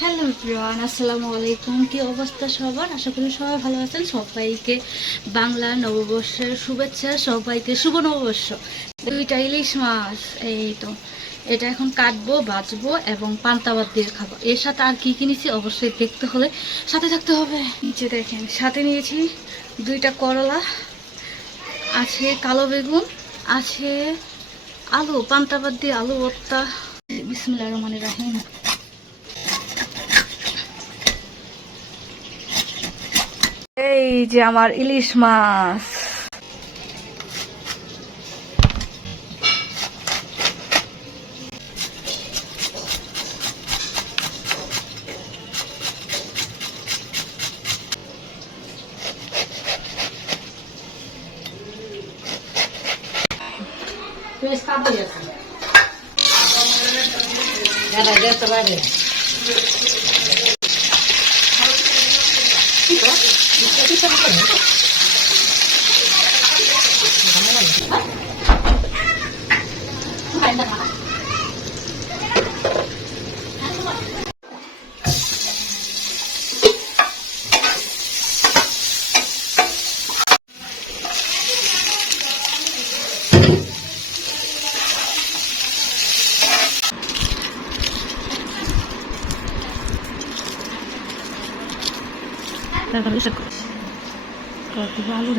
Hello everyone, আসসালামু আলাইকুম। কি অবস্থা সবার? আশা করি সবাই ভালো আছেন। সবাইকে বাংলা নববর্ষের শুভেচ্ছা, সবাইকে শুভ নববর্ষ। দুইটা ইলিশ মাছ, এই তো এটা এখন কাটবো, বাছবো এবং পান্তা ভাত দিয়ে খাবো। এর সাথে আর কি কিনেছি অবশ্যই দেখতে হলে সাথে থাকতে হবে। নিচে দেখেন, সাথে নিয়েছি দুইটা করলা, আছে কালো বেগুন, আছে আলু, পান্তা ভাত দিয়ে আলু ভর্তা। বিসমিল্লাহির রহমানির রহিম। এই যে আমার ইলিশ মাছ। আলু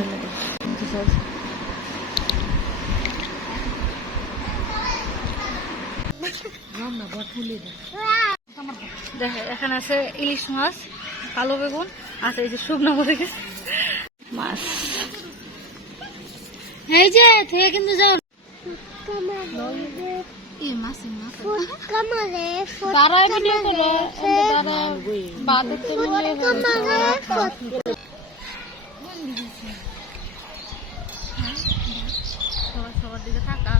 দেখে এখানে আছে ইলিশ মাছ, কালো বেগুন আছে, এই যে শুকনো মরিচ মাছ। এই যে থেকে কিন্তু যাও সবার দিকে থাকা